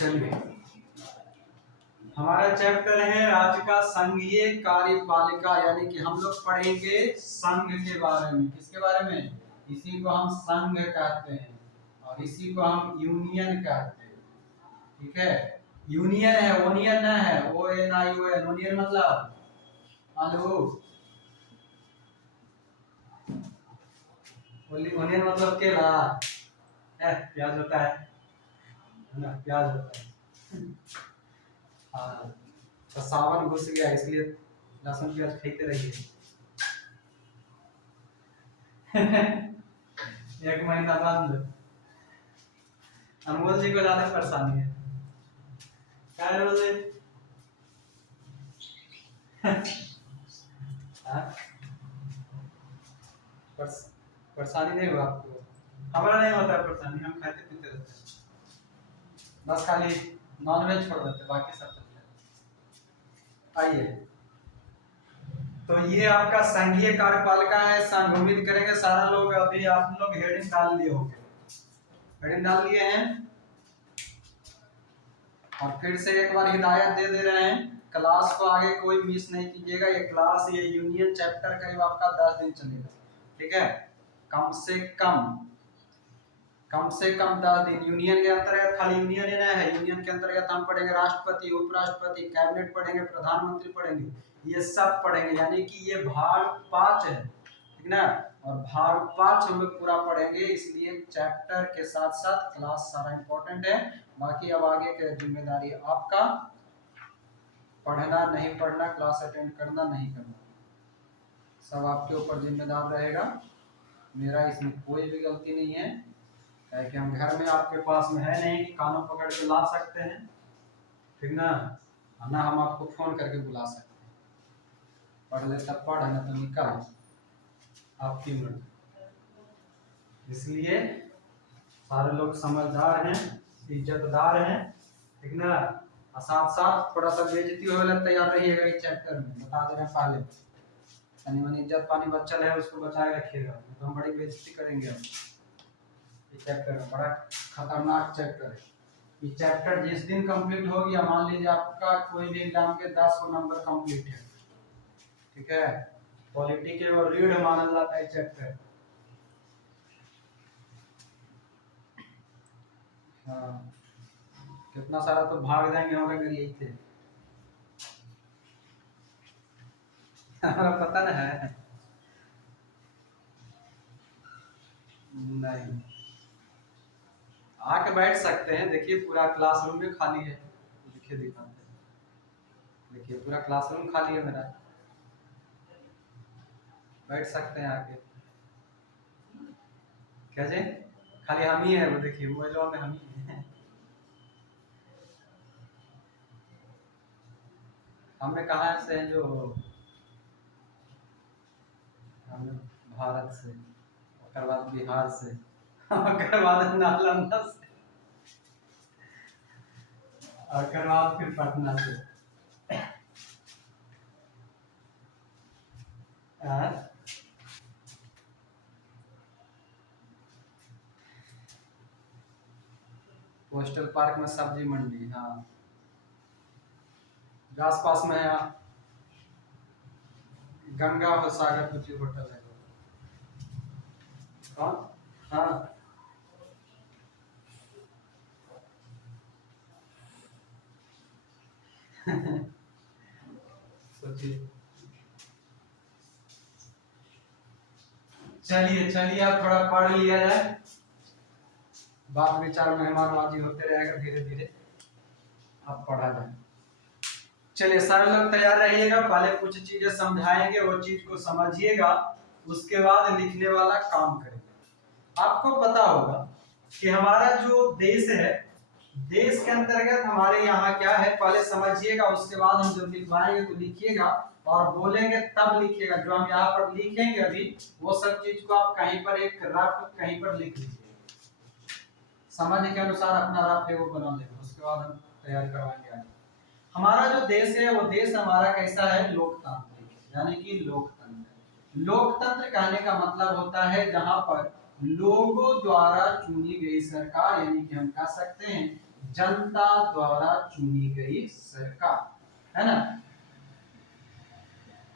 चलिए, हमारा चैप्टर है आज का संघीय कार्यपालिका, यानी कि हम लोग पढ़ेंगे संघ के बारे में। किसके बारे में? इसी को हम संघ कहते हैं और इसी को हम यूनियन कहते हैं। ठीक है, यूनियन है, ओनियन न है, ONION। ओनियन मतलब आलू, ओनियन मतलब केला है, प्याज होता है ना, प्याज होता है। हाँ, तो सावन घुस गया इसलिए लहसुन प्याज खाते रहिए। एक महीना बंद। अनमोल जी को ज्यादा परेशानी है। क्या है अनमोल जी? परेशानी नहीं हुआ आपको? हमारा नहीं होता है परेशानी, हम खाते पीते रहते हैं, बस खाली नॉनवेज छोड़ देते, बाकी सब चलता है। आइए, तो ये आपका संघीय कार्यपालिका है। संघ, उम्मीद करेंगे सारा लोग, अभी आप लोग हेडिंग डाल लिए होंगे, हेडिंग डाल लिए हैं। और फिर से एक बार हिदायत दे दे रहे हैं, क्लास को आगे कोई मिस नहीं कीजिएगा। ये क्लास, ये यूनियन चैप्टर करीब आपका 10 दिन चलेगा। ठीक है, कम से कम 10 दिन। यूनियन के अंतर्गत खाली यूनियन ही नहीं है, यूनियन के अंतर्गत हम पढ़ेंगे राष्ट्रपति, उपराष्ट्रपति, कैबिनेट पढ़ेंगे, प्रधानमंत्री पढ़ेंगे, ये सब पढ़ेंगे। यानी कि ये भाग 5 है, ठीक ना। और भाग 5 हम लोग पूरा पढ़ेंगे, इसलिए चैप्टर के साथ साथ क्लास सारा इंपॉर्टेंट है। बाकी अब आगे की जिम्मेदारी आपका, पढ़ना नहीं पढ़ना, क्लास अटेंड करना नहीं करना, सब आपके ऊपर जिम्मेदार रहेगा। मेरा इसमें कोई भी गलती नहीं है, कि हम घर में आपके पास में है नहीं कि कानों पकड़ के ला सकते हैं, ठीक ना। ना हम आपको फोन करके बुला सकते हैं, पढ़ ले तब पढ़, ना तो निकल, आपकी मर्जी। इसलिए सारे लोग समझदार हैं, इज्जतदार हैं, ठीक ना। और साथ साथ थोड़ा सा बेइज्जती होने लग तैयार रहिएगा इस चैप्टर में, बता दे रहे हैं पहले। यानी मन इज्जत पानी बचल है, उसको बचाए रखिएगा, तो हम बड़ी बेइज्जती करेंगे। हम ये चैप्टर बड़ा खतरनाक चैप्टर है। ये चैप्टर जिस दिन कंप्लीट हो गया, मान लीजिए आपका कोई भी एग्जाम के 10 नंबर कंप्लीट है, ठीक है। पॉलिटी के वो रीढ़ माना जाता है चैप्टर। हाँ, कितना सारा तो भाग जाएंगे हम अगर यही थे। हमारा पता ना है, नहीं आके बैठ सकते हैं। देखिए पूरा क्लासरूम भी खाली है, देखिए दिखाते हैं, देखिए पूरा क्लासरूम खाली है मेरा, बैठ सकते हैं आके। कैसे? खाली हम ही है, वो देखिए मोबाइल में हम ही हैं। हमने कहा से हैं जो, हम भारत से, उसके बाद बिहार से, उसके बाद नालंदा से, और उसके बाद फिर पटना से। पोस्टल पार्क में सब्जी मंडी, हाँ आस पास में है। गंगा और सागर कुछ होटल है। कौन? हाँ सोचिए। चलिए चलिए, आप थोड़ा पढ़ लिया जाए, बात विचार मेहमानबाजी होते रहेगा, धीरे धीरे आप पढ़ा जाए। चलिए सारे लोग तैयार रहिएगा, पहले कुछ चीजें समझाएंगे, वो चीज को समझिएगा, उसके बाद लिखने वाला काम करेंगे। आपको पता होगा कि हमारा जो देश है, देश के अंतर्गत हमारे यहाँ क्या है, पहले समझिएगा, उसके बाद हम जब लिखवाएंगे तो लिखिएगा, और बोलेंगे तब लिखिएगा। जो हम यहाँ पर लिखेंगे अभी, वो सब चीज को आप कहीं पर एक रफ कहीं पर लिख लीजिए, समझ के अनुसार अपना रफ वो बना लेंगे, उसके बाद हम तैयार करवाएंगे आगे। हमारा जो देश है, वो देश हमारा कैसा है? लोकतांत्रिक, यानी कि लोकतंत्र। लोकतंत्र कहने का मतलब होता है जहां पर लोगों द्वारा चुनी गई सरकार, यानी कि हम कह सकते हैं जनता द्वारा चुनी गई सरकार, है ना।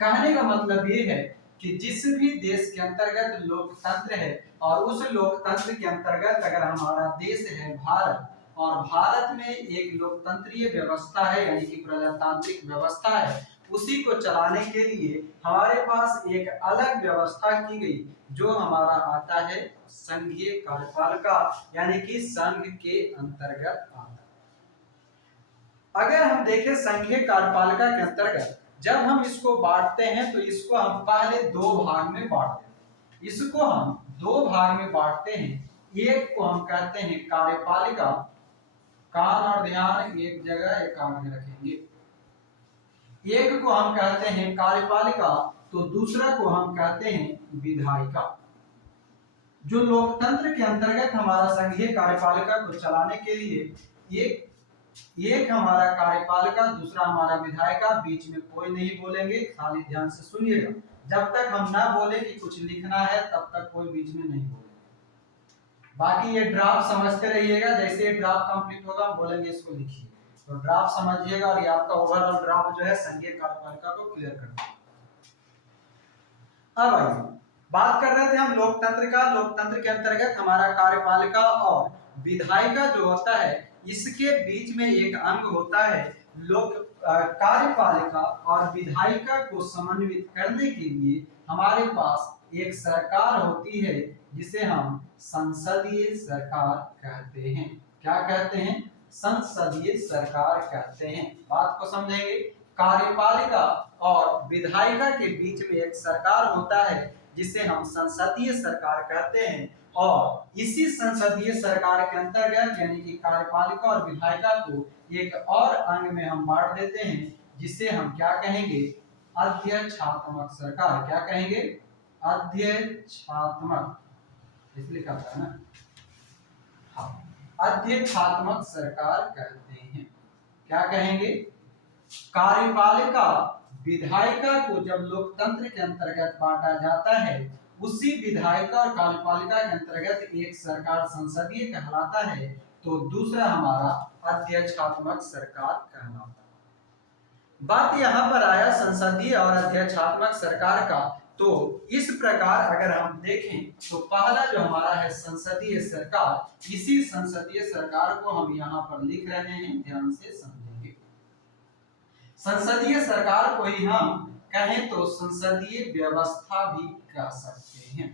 कहने का मतलब ये है कि जिस भी देश के अंतर्गत लोकतंत्र है और उस लोकतंत्र के अंतर्गत अगर हमारा देश है भारत, और भारत में एक लोकतंत्रीय व्यवस्था है यानी कि प्रजातांत्रिक व्यवस्था है, उसी को चलाने के लिए हमारे पास एक अलग व्यवस्था की गई जो हमारा आता है संघीय कार्यपालिका, यानी कि संघ के अंतर्गत आता है। अगर हम देखें संघीय कार्यपालिका के अंतर्गत जब हम इसको बांटते हैं तो इसको हम पहले दो भाग में बांटते हैं। इसको हम दो भाग में बांटते हैं। एक को हम कहते हैं कार्यपालिका, कान और ध्यान एक जगह एकांत में रखेंगे। एक को हम कहते हैं कार्यपालिका तो दूसरा को हम कहते हैं विधायिका। जो लोकतंत्र के अंतर्गत हमारा संघीय कार्यपालिका को चलाने के लिए एक हमारा कार्यपालिका, दूसरा हमारा विधायिका, बीच में कोई नहीं बोलेंगे, खाली ध्यान से सुनिएगा। जब तक हम ना बोले कि कुछ लिखना है तब तक कोई बीच में नहीं बोलेगा। बाकी ये ड्राफ्ट समझते रहिएगा, जैसे ये ड्राफ्ट कंप्लीट होगा हम बोलेंगे इसको लिखिए, तो ड्राफ्ट समझिएगा और ये आपका ओवरऑल ड्राफ्ट जो है संघीय कार्यपालिका को क्लियर कर देगा। अब आइए बात कर रहे थे हम लोकतंत्र का। लोकतंत्र के अंतर्गत हमारा कार्यपालिका और विधायिका जो होता है इसके बीच में एक अंग होता है लोक कार्यपालिका और विधायिका को समन्वित करने के लिए हमारे पास एक सरकार होती है जिसे हम संसदीय सरकार कहते हैं। क्या कहते हैं? संसदीय सरकार कहते हैं। बात को समझेंगे। कार्यपालिका और विधायिका के बीच में एक सरकार होता है जिसे हम संसदीय सरकार कहते हैं, और इसी संसदीय सरकार के अंतर्गत यानी कि कार्यपालिका और विधायिका को एक और अंग में हम बांट देते हैं जिसे हम क्या कहेंगे? अध्यक्षात्मक सरकार। क्या कहेंगे? अध्यक्षात्मक, इसलिए कहता है ना, हाँ, अध्यक्षात्मक सरकार कहते हैं। क्या कहेंगे? कार्यपालिका विधायिका को जब लोकतंत्र के अंतर्गत बांटा जाता है, उसी विधायिका और कार्यपालिका के अंतर्गत एक सरकार संसदीय कहलाता है तो दूसरा हमारा अध्यक्षात्मक सरकार कहलाता है। बात यहाँ पर आया संसदीय और अध्यक्षात्मक सरकार का, तो इस प्रकार अगर हम देखें तो पहला जो हमारा है संसदीय सरकार, इसी संसदीय सरकार को हम यहाँ पर लिख रहे हैं, ध्यान से समझेंगे। संसदीय सरकार को ही हम कहें तो संसदीय व्यवस्था भी कह सकते हैं।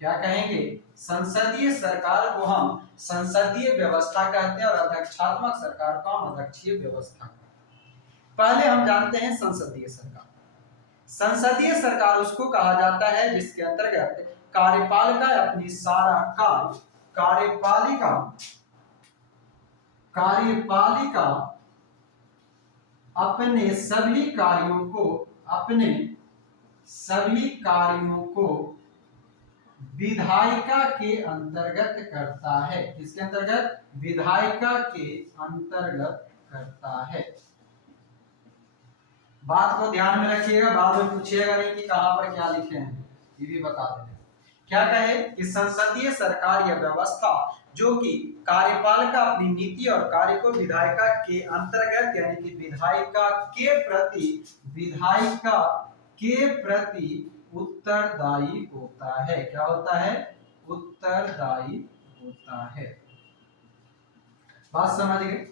क्या कहेंगे? संसदीय सरकार को हम संसदीय व्यवस्था कहते हैं और अध्यक्षात्मक सरकार को हम अध्यक्षीय व्यवस्था कहते हैं। पहले हम जानते हैं संसदीय सरकार। संसदीय सरकार उसको कहा जाता है जिसके अंतर्गत कार्यपालिका अपनी सारा कार्य, कार्यपालिका अपने सभी कार्यों को विधायिका के अंतर्गत करता है। किसके अंतर्गत? विधायिका के अंतर्गत करता है। बात को ध्यान में रखिएगा, बाद में पूछिएगा नहीं कि कहां पर क्या लिखे हैं, ये भी बता दें। क्या कहे कि संसदीय सरकार या व्यवस्था जो कि कार्यपालिका अपनी नीति और कार्य को विधायिका के अंतर्गत यानी कि विधायिका के प्रति उत्तरदायी होता है। क्या होता है? उत्तरदायी होता है। बात समझ गए?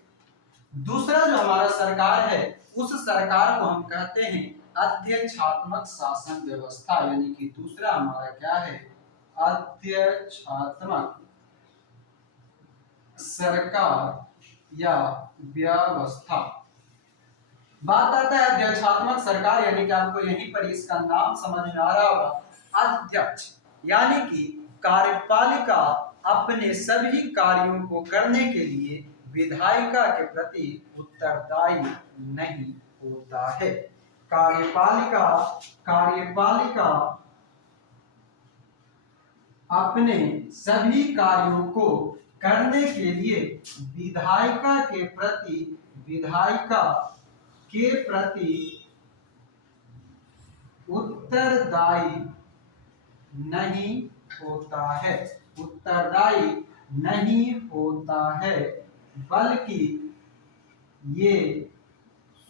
दूसरा जो हमारा सरकार है उस सरकार को हम कहते हैं अध्यक्षात्मक शासन व्यवस्था, यानी कि दूसरा हमारा क्या है? अध्यक्षात्मक सरकार या व्यवस्था। बात आता है अध्यक्षात्मक सरकार, यानी कि आपको यहीं पर इसका नाम समझ में आ रहा होगा। अध्यक्ष यानी कि कार्यपालिका अपने सभी कार्यों को करने के लिए विधायिका के प्रति उत्तरदायी नहीं होता है। कार्यपालिका अपने सभी कार्यों को करने के लिए विधायिका के प्रति उत्तरदायी नहीं होता है। उत्तरदायी नहीं होता है, बल्कि ये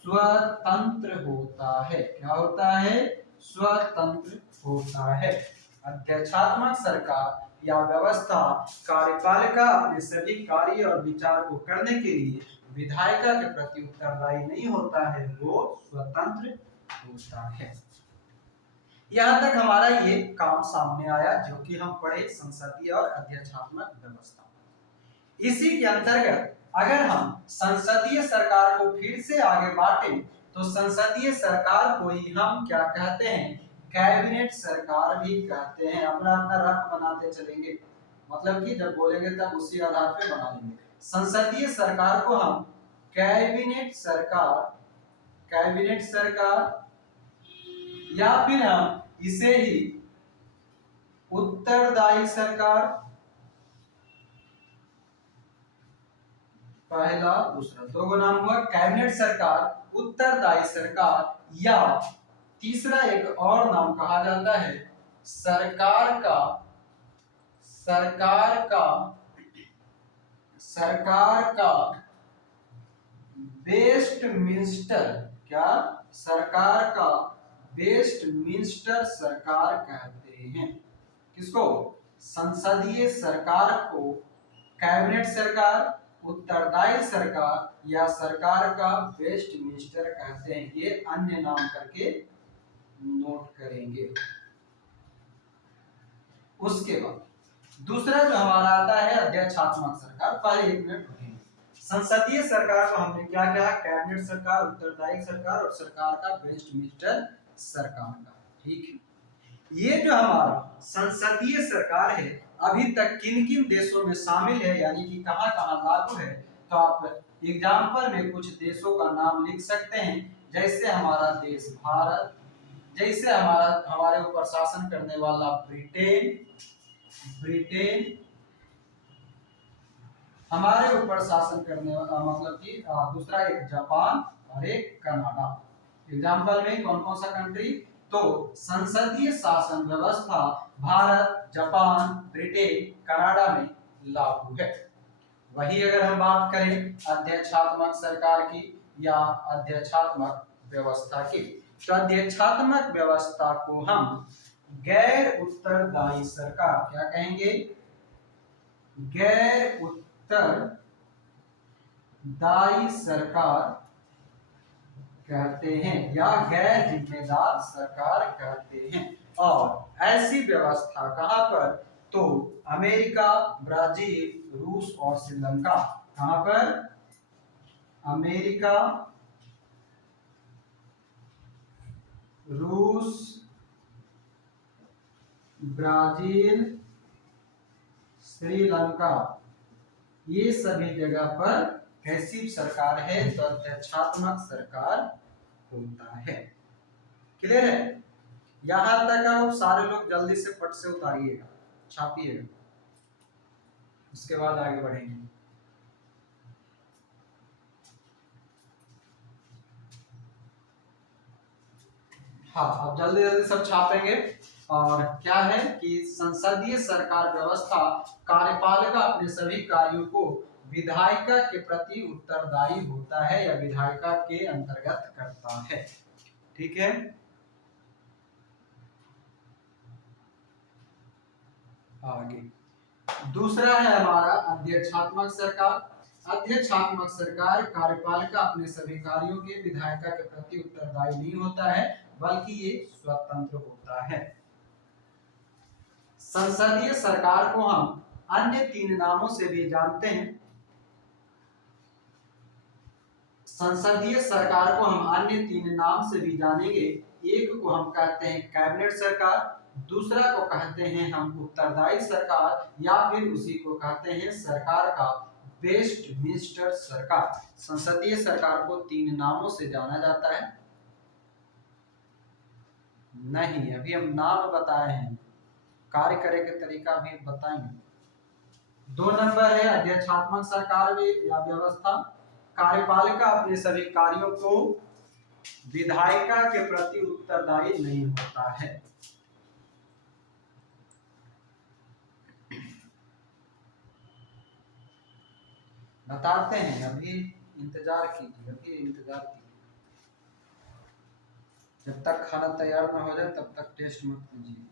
स्वतंत्र होता है। क्या होता है? स्वतंत्र होता है। अध्यक्षात्मक सरकार या व्यवस्था कार्यपालिका अपने सभी कार्य और विचार को करने के लिए विधायिका के प्रति उत्तरदायी नहीं होता है, वो स्वतंत्र होता है। यहाँ तक हमारा ये काम सामने आया जो कि हम पढ़े संसदीय और अध्यक्षात्मक व्यवस्था। इसी के अंतर्गत अगर हम संसदीय सरकार को फिर से आगे बांटें तो संसदीय सरकार को ही हम क्या कहते हैं? कैबिनेट सरकार भी कहते हैं। अपना अपना रफ बनाते चलेंगे, मतलब कि जब बोलेंगे तब उसी आधार पे बना लेंगे। संसदीय सरकार को हम कैबिनेट सरकार या फिर हम इसे ही उत्तरदायी सरकार, पहला दूसरा दो नाम हुआ कैबिनेट सरकार, उत्तरदायी सरकार, या तीसरा एक और नाम कहा जाता है सरकार का वेस्टमिंस्टर। क्या? सरकार का वेस्टमिंस्टर सरकार कहते हैं। किसको? संसदीय सरकार को कैबिनेट सरकार, उत्तरदायी सरकार या सरकार का वेस्टमिंस्टर कहते हैं। ये अन्य नाम करके नोट करेंगे। उसके बाद दूसरा जो हमारा आता है अध्यक्षात्मक सरकार। पहले 1 मिनट रुकेंगे। संसदीय सरकार को हमने क्या कहा? कैबिनेट सरकार, उत्तरदायी सरकार और सरकार का वेस्टमिंस्टर सरकार का। ठीक है। ये जो हमारा संसदीय सरकार है अभी तक किन किन देशों में शामिल है, यानी कि कहां कहां लागू है, तो आप एग्जाम्पल में कुछ देशों का नाम लिख सकते हैं। जैसे हमारा देश भारत, जैसे हमारे ऊपर शासन करने वाला ब्रिटेन, हमारे ऊपर शासन करने वाला मतलब कि दूसरा एक जापान और एक कनाडा। एग्जाम्पल में कौन कौन सा कंट्री? तो संसदीय शासन व्यवस्था भारत, जापान, ब्रिटेन, कनाडा में लागू है। वही अगर हम बात करें अध्यक्षात्मक सरकार की या अध्यक्षात्मक व्यवस्था की, तो अध्यक्षात्मक व्यवस्था को हम गैर उत्तरदायी सरकार, क्या कहेंगे? गैर उत्तरदायी सरकार कहते हैं या गैर जिम्मेदार सरकार कहते हैं। और ऐसी व्यवस्था कहां पर? तो अमेरिका, ब्राजील, रूस और श्रीलंका। कहां पर? अमेरिका, रूस, ब्राजील, श्रीलंका, ये सभी जगह पर कैसी सरकार है? तो अध्यक्षात्मक सरकार होता है। क्लियर है? यहां तक आप सारे लोग जल्दी से पट से उतारिएगा, छापिएगा, उसके बाद आगे बढ़ेंगे। हाँ, अब जल्दी जल्दी सब छापेंगे। और क्या है कि संसदीय सरकार व्यवस्था कार्यपालिका अपने सभी कार्यों को विधायिका के प्रति उत्तरदायी होता है या विधायिका के अंतर्गत करता है। ठीक है। आगे दूसरा है हमारा अध्यक्षात्मक सरकार। अध्यक्षात्मक सरकार कार्यपालिका अपने सभी कार्यों के विधायिका के प्रति उत्तरदायी नहीं होता है, बल्कि ये स्वतंत्र होता है। संसदीय सरकार को हम अन्य 3 नामों से भी जानते हैं। संसदीय सरकार को हम अन्य 3 नाम से भी जानेंगे। एक को हम कहते हैं कैबिनेट सरकार, दूसरा को कहते हैं हम उत्तरदायी सरकार, या फिर उसी को कहते हैं सरकार का वेस्टमिंस्टर सरकार। संसदीय सरकार को 3 नामों से जाना जाता है। नहीं, अभी हम नाम बताए हैं, कार्य करे के तरीका भी बताएंगे। 2 नंबर है अध्यक्षात्मक सरकार या व्यवस्था। कार्यपालिका अपने सभी कार्यों को विधायिका के प्रति उत्तरदायी नहीं होता है। बताते हैं, अभी इंतजार कीजिए, अभी इंतजार कीजिए। जब तक खाना तैयार ना हो जाए तब तक टेस्ट मत कीजिए।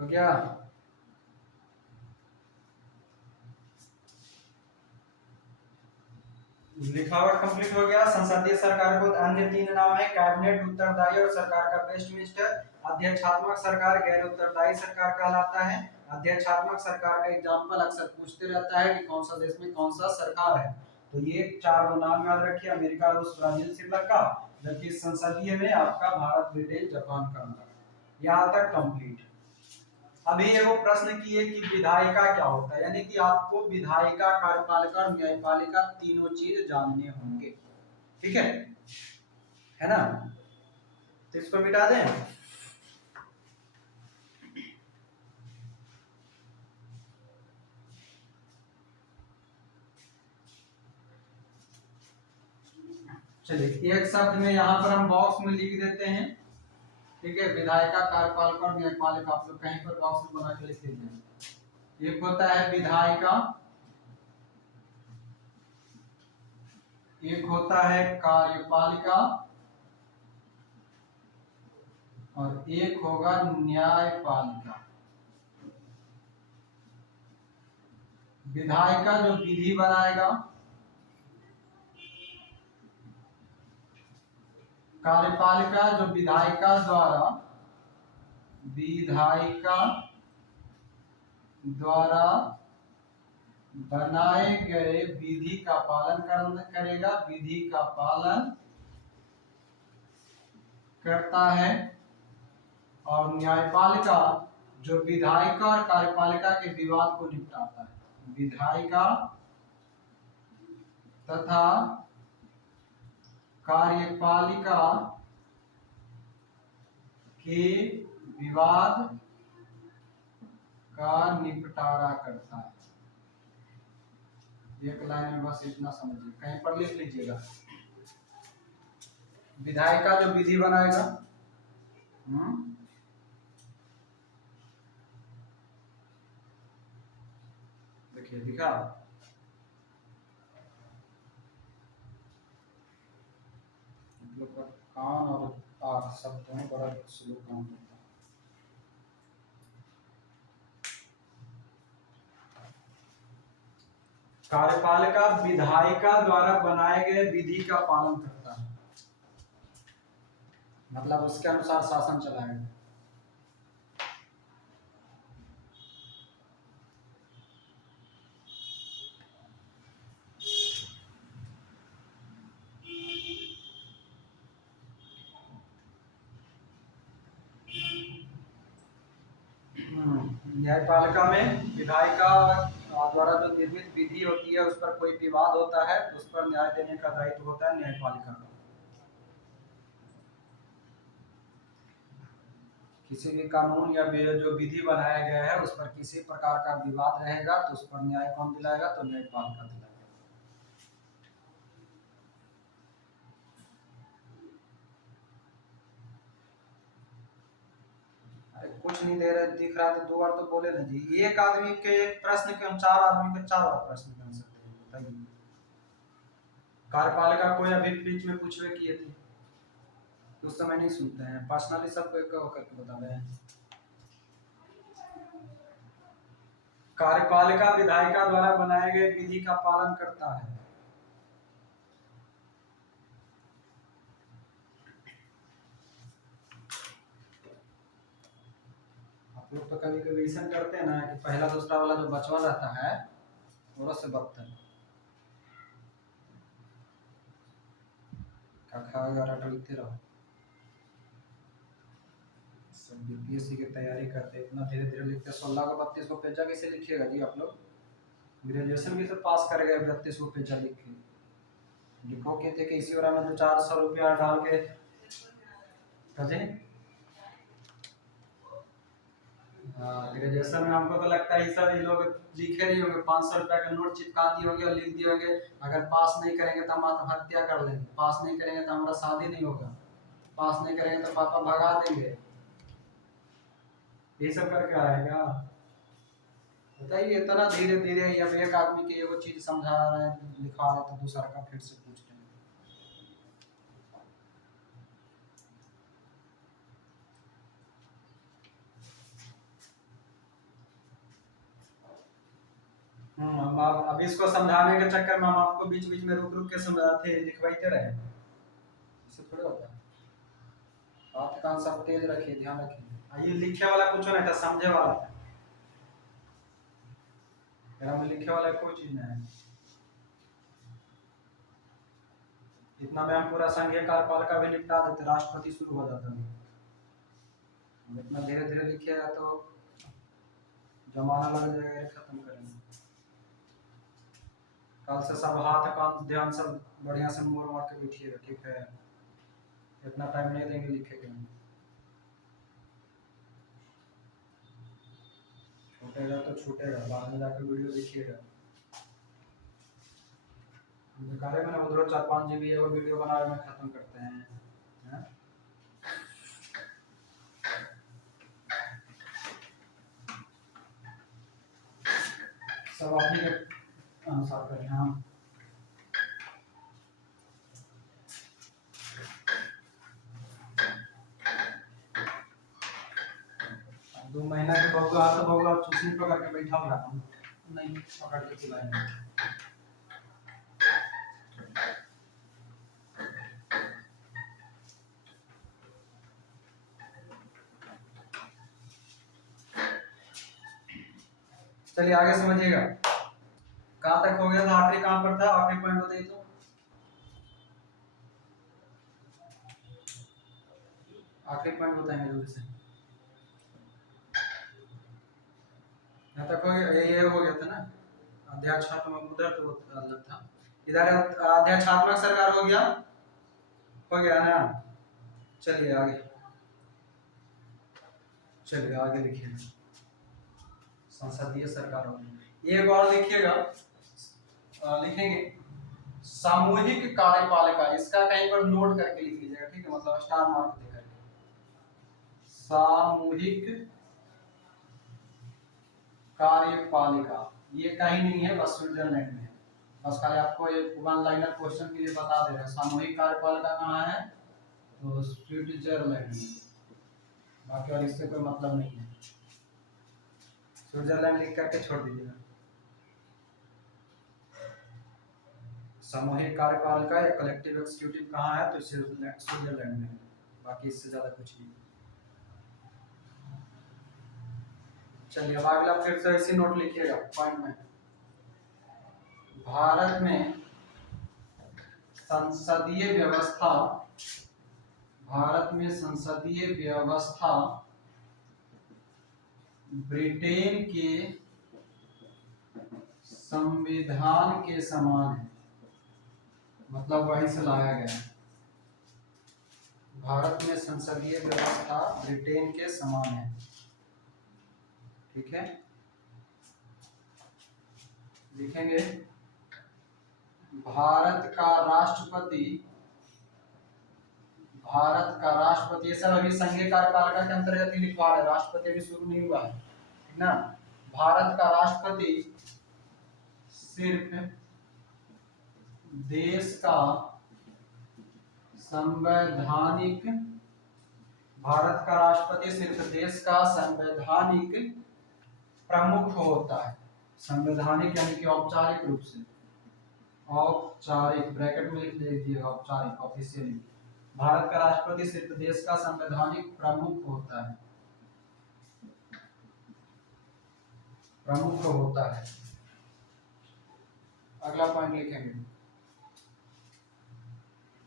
हो गया? लिखा हुआ कंप्लीट हो गया। संसदीय सरकार को अन्य 3 नाम है, कैबिनेट, उत्तरदायी और सरकार का बेस्ट मिनिस्टर। अध्यक्षात्मक सरकार गैर उत्तरदायी सरकार कहलाता है। अध्यक्षात्मक सरकार का एग्जाम्पल अक्सर पूछते रहता है कि कौन सा देश में कौन सा सरकार है, तो ये 4 नाम याद रखिए, अमेरिका, रूस, ब्राजील, श्रीलंका। जबकि संसदीय में आपका भारत, ब्रिटेन, जापान का नाम। यहाँ तक कंप्लीट। अभी एगो प्रश्न किए कि विधायिका क्या होता है, यानी कि आपको विधायिका, कार्यपालिका और न्यायपालिका तीनों चीज जानने होंगे। ठीक है ना? तो इसको मिटा दें। चलिए एक शब्द में यहाँ पर हम बॉक्स में लिख देते हैं। ठीक है, विधायिका, कार्यपालिका और न्यायपालिका आप लोग कहीं पर बॉक्स में बना के लिख लीजिए। एक होता है विधायिका, एक होता है कार्यपालिका और एक होगा न्यायपालिका। विधायिका जो विधि बनाएगा, कार्यपालिका जो विधायिका द्वारा बनाए गए विधि का पालन करेगा, विधि का पालन करता है। और न्यायपालिका जो विधायिका और कार्यपालिका के विवाद को निपटाता है। विधायिका तथा कार्यपालिका के विवाद का निपटारा करता है। एक लाइन में बस इतना समझिए, कहीं पर लिख लीजिएगा। विधायिका जो विधि बनाएगा, देखिए दिखा, कान और आंख शब्दों में बड़ा स्लो काम होता है। कार्यपालिका विधायिका द्वारा बनाए गए विधि का पालन करता है, मतलब उसके अनुसार शासन चलाएगा। न्यायपालिका में विधायिका द्वारा जो निर्मित विधि होती है उस पर कोई विवाद होता है तो उस पर न्याय देने का दायित्व होता है न्यायपालिका का। किसी भी कानून या जो विधि बनाया गया है उस पर किसी प्रकार का विवाद रहेगा तो उस पर न्याय कौन दिलाएगा? तो न्यायपालिका दिलाएगा। कुछ नहीं दे रहे, दिख रहा तो 2 बार तो बोले ना जी। एक आदमी के एक प्रश्न के हम 4 आदमी के 4 बार प्रश्न कर सकते हैं, बताइए। कार्यपालिका कोई अभी बीच में पूछवे किए थे, उस समय नहीं सुनते हैं, पर्सनली सबको एक करके बता रहे हैं। कार्यपालिका विधायिका द्वारा बनाए गए विधि का पालन करता है। आप लोग तो कभी कभी ऐसा करते हैं ना कि पहला दूसरा वाला जो बचवा रहता है वो से बकता है। कक्षा 11 लिखते रहो। सब बीपीएससी की तैयारी करते हैं, इतना धीरे धीरे लिखते। 16 को 32 को पेजा कैसे लिखिएगा जी आप लोग? ग्रेजुएशन भी तो पास कर गए 32 को पेजा लिख के। लिखो कहते कि इसी वाला में तो 400 रुपया डाल के कजे हाँ, ग्रेजुएशन में हमको तो लगता है ये सब ये लोग लिखे नहीं होंगे, 500 रुपया का नोट चिपका दिए होंगे और लिख दिए होंगे अगर पास नहीं करेंगे तो हम आत्महत्या कर लेंगे, पास नहीं करेंगे तो हमारा शादी नहीं होगा, पास नहीं करेंगे तो पापा भगा देंगे, ये सब करके आएगा। बताइए इतना धीरे धीरे अब एक आदमी की एगो चीज समझा रहे हैं लिखा रहे तो दूसरा का फिर से पूछ रहे हैं। अब इसको समझाने के चक्कर में हम आपको बीच बीच में रुक रुक के समझाते लिखवाते रहे, इससे थोड़ा होता है। बात कान सब तेज रखिए, ध्यान रखिए। ये लिखे वाला कुछ नहीं था, समझे वाला था, में लिखे वाला कोई चीज नहीं है। इतना में हम पूरा संघीय कार्यपाल का भी निपटा देते, राष्ट्रपति शुरू हो जाता है। इतना धीरे धीरे लिखिएगा तो जमाना लग जाएगा, खत्म करेंगे। कल से सब हाथ कान ध्यान सब बढ़िया से मोड़ मार के बैठिएगा, ठीक है? इतना टाइम नहीं देंगे लिखे के, छूटेगा तो छूटेगा, बाद में जाकर वीडियो देखिएगा। बेकारे में उधर 4-5 GB है वो वीडियो बना में खत्म करते हैं, है? सब अपने के अनुसार करें। हाँ, 2 महीना के बउआ तो बउआ चूसनी पकड़ के बैठा हुआ नहीं, पकड़ के खिलाएंगे। चलिए आगे समझिएगा, कहाँ तक हो गया था? आखिरी कहाँ पर था? आखिरी पॉइंट बताइए तो। आखिरी पॉइंट बताएंगे जल्दी से। यहाँ तक हो गया, ये हो गया था ना अध्यात्मक, उधर तो अलग था, इधर अध्यात्मक सरकार हो गया, हो गया ना? चलिए आगे, चलिए आगे लिखिए, संसदीय सरकार हो गई। एक और लिखिएगा, लिखेंगे सामूहिक कार्यपालिका, इसका कहीं पर नोट करके लिख लीजिएगा, ठीक है? मतलब स्टार मार्क देकर, सामूहिक कार्यपालिका, ये कहीं नहीं है, बस स्विट्जरलैंड में है। बस खाली आपको एक 1 लाइनर क्वेश्चन के लिए बता दे रहे हैं, सामूहिक कार्यपालिका कहाँ है? तो स्विट्जरलैंड में, बाकी और इससे कोई मतलब नहीं है, स्विट्जरलैंड लिख करके छोड़ दीजिएगा। सामूहिक कार्यपालिका या कलेक्टिव एग्जीक्यूटिव कहाँ है? तो स्विट्जरलैंड में है, बाकी इससे ज्यादा कुछ नहीं। चलिए अब अगला फिर से इसी नोट लिखिएगा पॉइंट में, भारत में संसदीय व्यवस्था, भारत में संसदीय व्यवस्था ब्रिटेन के संविधान के समान है, मतलब वहीं से लाया गया है। भारत में संसदीय व्यवस्था ब्रिटेन के समान है, ठीक है? लिखेंगे भारत का राष्ट्रपति, भारत का राष्ट्रपति, ये सब अभी संघीय कार्यपालिका के अंतर्गत ही लिखवा रहे, राष्ट्रपति अभी शुरू नहीं हुआ है, ठीक ना? भारत का राष्ट्रपति सिर्फ देश का संवैधानिक, भारत का राष्ट्रपति सिर्फ देश का संवैधानिक प्रमुख होता है। संवैधानिक यानी कि औपचारिक रूप से, औपचारिक ब्रैकेट में लिख लीजिए, औपचारिक, ऑफिशियली। भारत का राष्ट्रपति सिर्फ देश का संवैधानिक प्रमुख होता है, प्रमुख होता है। अगला पॉइंट लिखेंगे,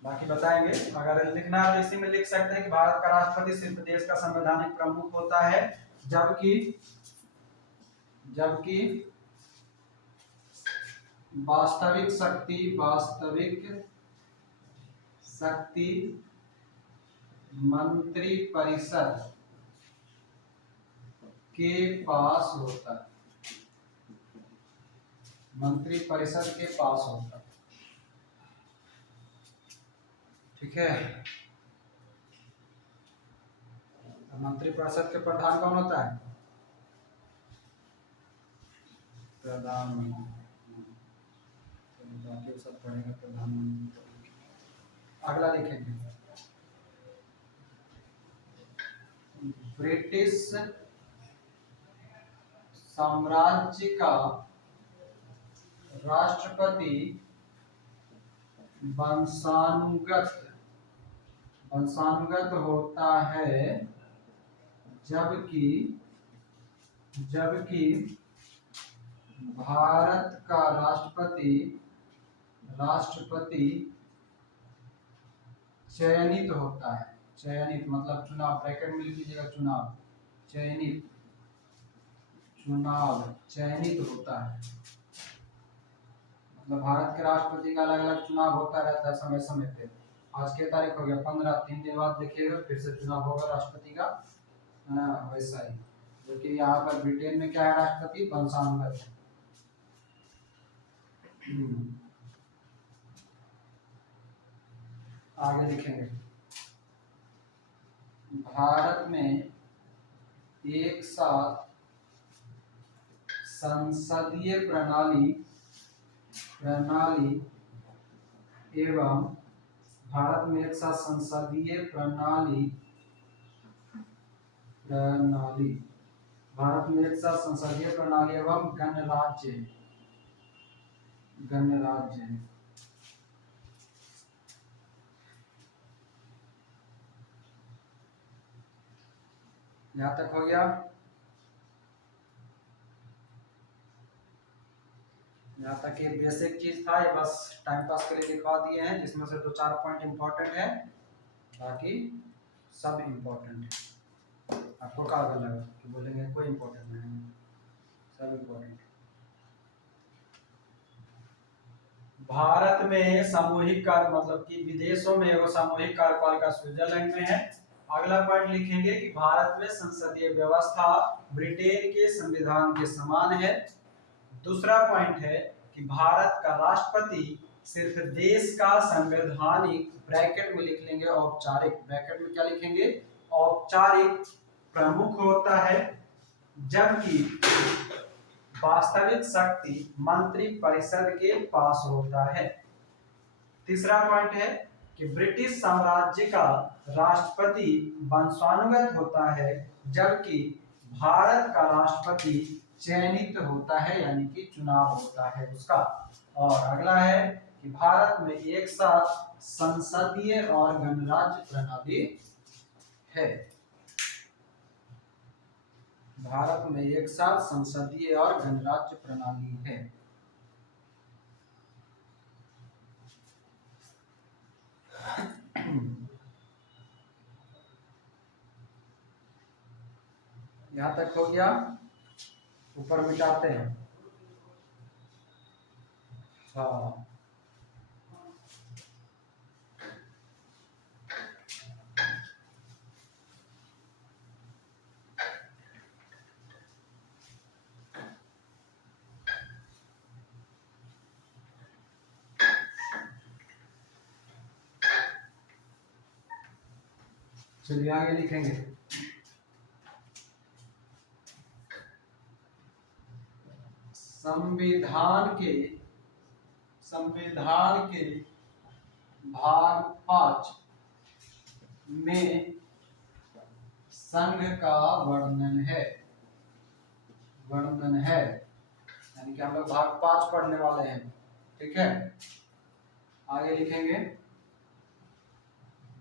बाकी बताएंगे। अगर लिखना है तो इसी में लिख सकते हैं कि भारत का राष्ट्रपति सिर्फ देश का संवैधानिक प्रमुख होता है, जबकि वास्तविक शक्ति मंत्रिपरिषद के पास होता है, मंत्रिपरिषद के पास होता है। ठीक है, मंत्रिपरिषद के प्रधान कौन होता है? प्रधानमंत्री। बाकी सब पढ़ेगा प्रधानमंत्री। अगला लिखेंगे, ब्रिटिश साम्राज्य का राष्ट्रपति वंशानुगत होता है, जबकि भारत का राष्ट्रपति चयनित होता है। चयनित मतलब चुनाव, ब्रैकेट में लिख लीजिएगा चुनाव, चयनित होता है। मतलब भारत के राष्ट्रपति का अलग अलग चुनाव होता रहता है समय समय पे। आज के तारीख हो गया 15, 3 दिन बाद देखिएगा फिर से चुनाव होगा राष्ट्रपति का। वैसा ही, जो कि यहाँ पर ब्रिटेन में क्या है, राष्ट्रपति वंशानुगत है। आगे लिखेंगे, भारत में एक साथ संसदीय प्रणाली एवं भारत में एक साथ संसदीय प्रणाली एवं गणराज्य है। यहाँ तक हो गया। यहाँ तक ये बेसिक चीज था, ये बस टाइम पास के लिए लिखवा दिए हैं, जिसमें से 2-4 पॉइंट इंपॉर्टेंट है, बाकी सब इंपॉर्टेंट है। आपको क्या लगा कि बोलेंगे कोई इंपॉर्टेंट नहीं, सब इंपॉर्टेंट। भारत में सामूहिक कार्य मतलब कि विदेशों में वो सामूहिक कार्यपालिका स्विट्जरलैंड में है। अगला पॉइंट लिखेंगे कि भारत में संसदीय व्यवस्था ब्रिटेन के संविधान के समान है। दूसरा पॉइंट है कि भारत का राष्ट्रपति सिर्फ देश का संवैधानिक, ब्रैकेट में लिख लेंगे औपचारिक, ब्रैकेट में क्या लिखेंगे, औपचारिक प्रमुख होता है, जबकि वास्तविक शक्ति मंत्रिपरिषद के पास होता है। तीसरा पॉइंट है कि ब्रिटिश साम्राज्य का राष्ट्रपति वंशानुगत होता है, जबकि भारत का राष्ट्रपति चयनित होता है, यानी कि चुनाव होता है उसका। और अगला है कि भारत में एक साथ संसदीय और गणराज्य प्रणाली है। भारत में एक साथ संसदीय और गणराज्य प्रणाली है। यहां तक हो गया, ऊपर मिटाते हैं। हाँ, चलिए आगे लिखेंगे, संविधान के भाग 5 में संघ का वर्णन है, यानी कि हम लोग भाग 5 पढ़ने वाले हैं। ठीक है, आगे लिखेंगे,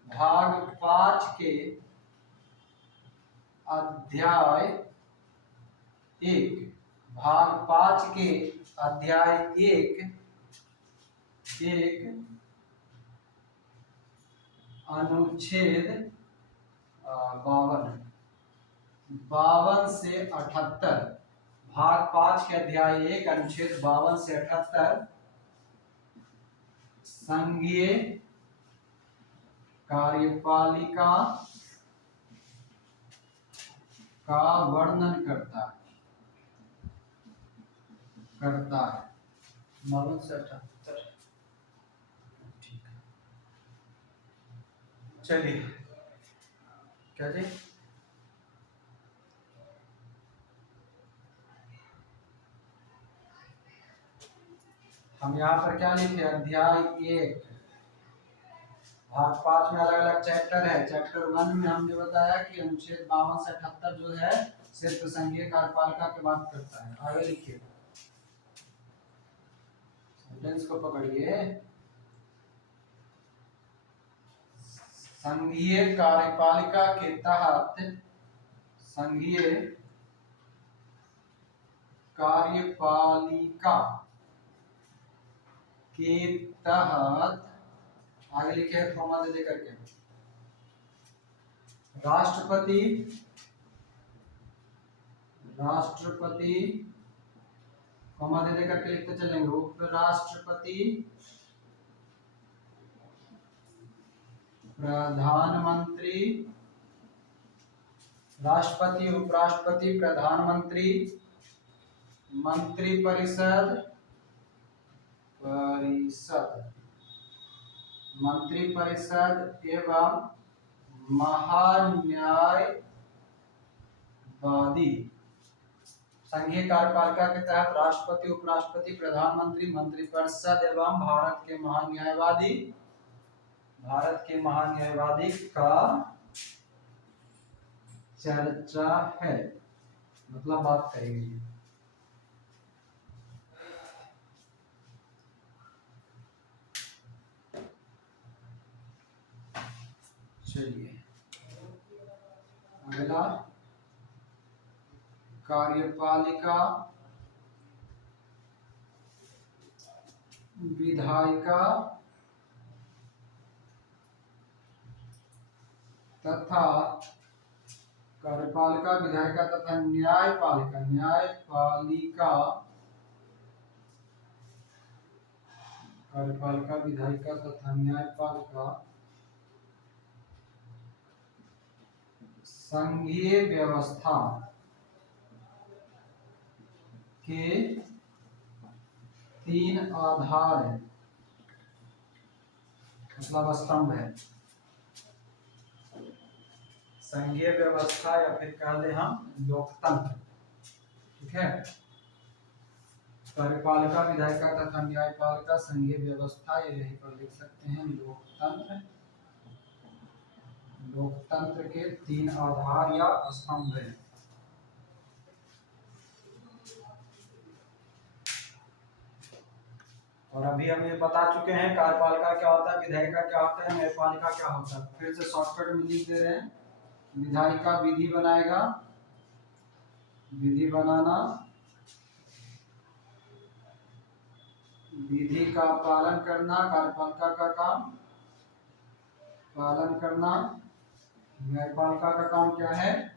भाग 5 के अध्याय 1, भाग 5 के अध्याय 1 अनुच्छेद 52 से 78, भाग 5 के अध्याय 1 अनुच्छेद 52 से 78 संघीय कार्यपालिका का वर्णन करता है 52 से 78। ठीक है, चलिए क्या जी, हम यहाँ पर क्या लिखे, अध्याय 1 भाग 5 में अलग अलग चैप्टर है। चैप्टर 1 में हमने बताया कि अनुच्छेद 52 से 78 जो है सिर्फ संघीय कार्यपालिका की बात करता है। आगे लिखिए, सेंटेंस को पकड़िए। संघीय कार्यपालिका के तहत, संघीय कार्यपालिका के तहत, आगे लिखे कॉमा दे दे करके, राष्ट्रपति कॉमा दे दे करके लिखते चलेंगे, उपराष्ट्रपति, प्रधानमंत्री, राष्ट्रपति, उपराष्ट्रपति, प्रधानमंत्री, मंत्रिपरिषद एवं महान्यायवादी। संघीय कार्यपालिका के तहत राष्ट्रपति, उपराष्ट्रपति, प्रधानमंत्री, मंत्रिपरिषद एवं भारत के महान्यायवादी का चर्चा है, मतलब बात करेंगे। चलिए अगला, कार्यपालिका, विधायिका तथा कार्यपालिका, विधायिका तथा न्यायपालिका, कार्यपालिका, विधायिका तथा न्यायपालिका संघीय व्यवस्था के 3 आधार है, मतलब स्तंभ है। संघीय व्यवस्था या फिर कह ले हम लोकतंत्र, ठीक है। कार्यपालिका, विधायिका तथा न्यायपालिका संघीय व्यवस्था, ये यहीं पर लिख सकते हैं लोकतंत्र। लोकतंत्र के 3 आधार या स्तंभ है। और अभी हम ये बता चुके हैं कार्यपालिका क्या होता है, विधायिका क्या होता है, न्यायपालिका क्या होता है। फिर से शॉर्टकट में लिख दे रहे हैं। विधायिका विधि बनाएगा, विधि बनाना, विधि का पालन करना, कार्यपालिका का काम पालन करना। न्यायपालिका का काम क्या है,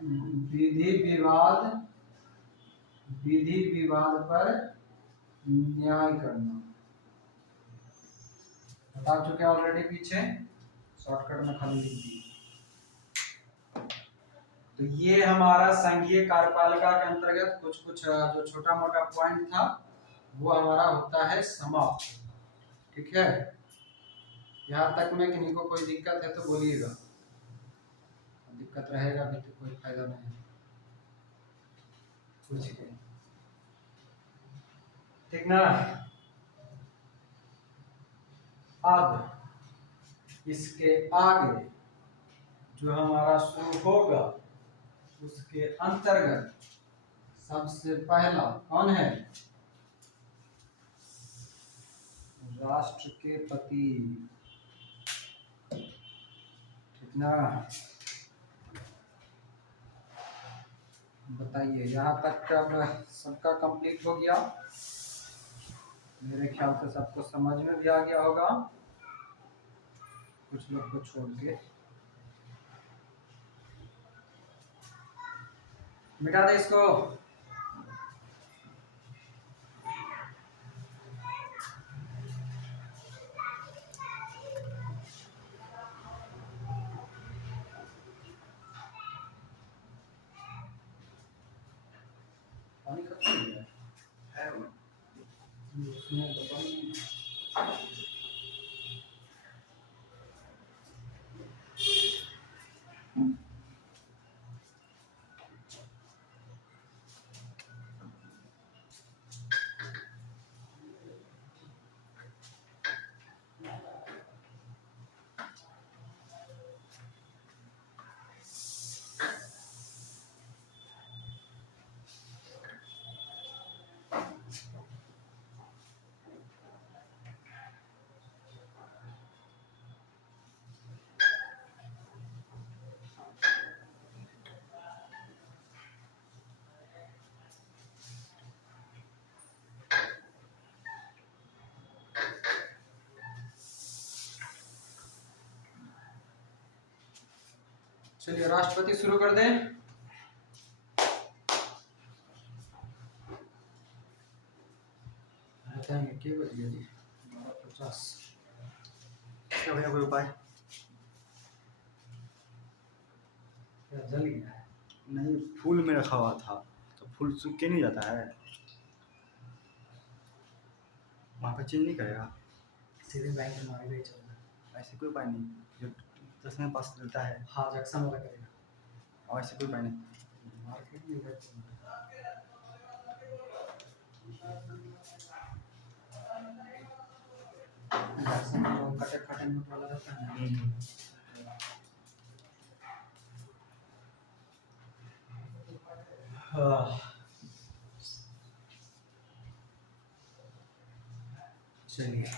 विधि विवाद पर न्याय करना। बता चुके ऑलरेडी पीछे, शॉर्टकट में खाली लिख दी। तो ये हमारा संघीय कार्यपालिका के अंतर्गत कुछ जो छोटा मोटा पॉइंट था वो हमारा होता है समाप्त, ठीक है। यहाँ तक में किन्हीं को कोई दिक्कत है तो बोलिएगा, दिक्कत रहेगा भी तो कोई फायदा नहीं, पूछिए, ठीक ना। अब इसके आगे जो हमारा शुरू होगा उसके अंतर्गत सबसे पहला कौन है, राष्ट्र के पति, ठीक ना। बताइए यहाँ तक अब सबका कंप्लीट हो गया, मेरे ख्याल से सबको समझ में भी आ गया होगा, कुछ लोग को छोड़ के। मिटा दे इसको। इसमें तो चलिए राष्ट्रपति शुरू कर दें। बताएंगे क्या बज गया जी? 12:50। क्या भैया कोई उपाय? क्या जल गया है? नहीं, फूल में रखा हुआ था तो फूल सूख के नहीं जाता है, वहाँ पे चेंज नहीं करेगा? सीधे बैंक में मारेगा ही चलना। ऐसे कोई उपाय नहीं जो दस में पास चलता है? हाँ जैक्सन वाला करेगा। और ऐसे कोई उपाय नहीं? मार्केट में बैठ जैक्सन वो कटे कटे नोट वाला रहता है ना। हाँ। चलिए